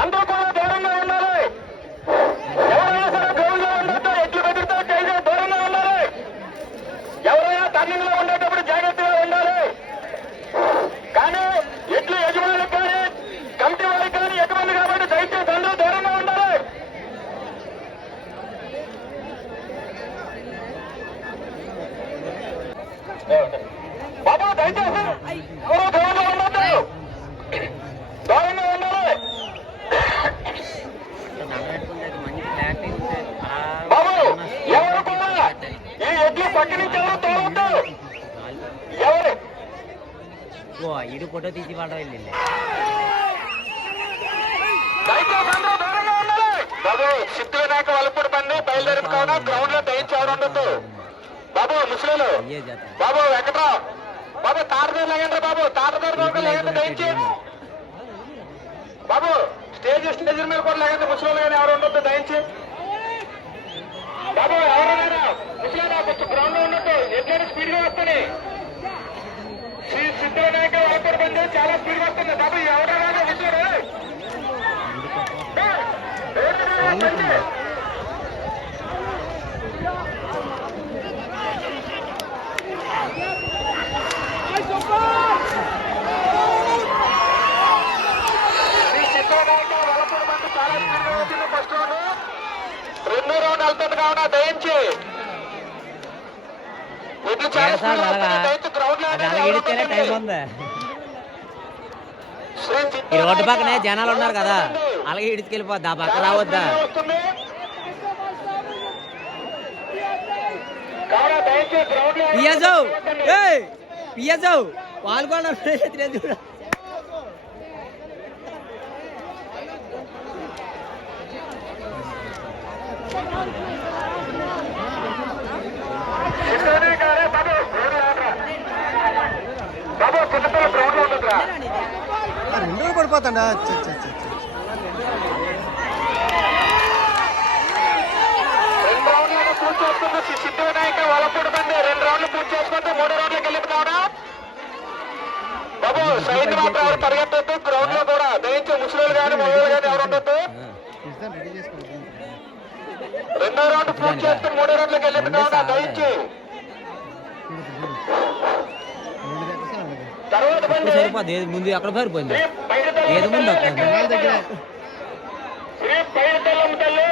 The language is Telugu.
అందరూ కూడా దూరంగా ఉండాలి. ఎవరైనా సరే గ్రౌండ్ లో ఉండొద్దు. ఎట్లు బెదిరితో దూరంగా ఉండాలి. ఎవరైనా టర్నింగ్ లో ఉండేటప్పుడు జాగ్రత్తగా ఉండాలి. కానీ ఎట్లు యజమానులకు కానీ కమిటీ వారికి కానీ ఎటువంటి కాబట్టి దయచేసి అందరూ దూరంగా ఉండాలి. బాబు దయచేసి ఎవరు గ్రౌండ్ లో ఉండొద్దు. దూరంగా ఉండాలి. బాబు ఎవరు కూడా ఈ ఎడ్లు పక్క నుంచి ఎవరు తోలవద్దు. ఎవరు ఇడు ఫోటో తీసి పడవ దయచేసి అందరూ దూరంగా ఉండాలి. బాబు సిద్ధు వినాయక వలపూడి బండి బయలుదేరి కావున గ్రౌండ్ లో దయచేసి ఎవరు ఉండొద్దు. బాబు ముసలిలు బాబు వెంకట్రావు బాబు తాటదారు లేకండి. బాబు తాటదారు లేకండి దయచేసి. బాబు స్టేజ్ మీద కూడా లేకండి. ముసలిలు కానీ ఎవరు ఉండొద్దు దయచేసి. బాబు ఎవరైనా ముసలినా కొంచెం గ్రౌండ్ లో ఉండొద్దు. ఎట్లయినా స్పీడ్ గా వస్తుంది. శ్రీ సిద్ధు వినాయక వలపూడి బండి చాలా స్పీడ్ గా వస్తుంది. బాబు ఎవరైనా ముసలి ఫస్ట్ రౌండ్ రెండో రౌండ్ వెళ్తుంది కావున దయించి ఇట్లు చాలా గ్రౌండ్ ఈ రోడ్డు పక్కనే జనాలు ఉన్నారు కదా, అలాగే ఇడిచుకెళ్ళిపోద్ది. ఆ పక్క రావద్దా? పియాజావు పియాజావు పాల్గొన్నారు. బాబు చిన్నపిల్ల గ్రౌండ్ లో ఉండదురా. రెండు పడిపోతాడా. రెండు రౌండ్లను పూర్తి చేసుకుంటూ సిద్ధు వినాయక వలపూడి బండి 2 రౌండ్లు పూర్తి చేసుకుంటూ 3 రౌండ్లకు వెళ్ళిపోతావునా. బాబు సైడ్ మాత్రం ఎవరు పరిగెత్తొద్దు. గ్రౌండ్ లో కూడా దయచేసి ముసలి కానీ మొదలు కానీ ఎవరు ఉండొద్దు. 2వ రౌండ్ పూర్తి చేసుకుని 3 రౌండ్లకు వెళ్ళిపోతావునా దయచేసి. తర్వాత సరిపోద్ది. ముందు ఎక్కడ సరిపోయింది ఏది ముందు శ్రీ పైడితల్లం తల్లి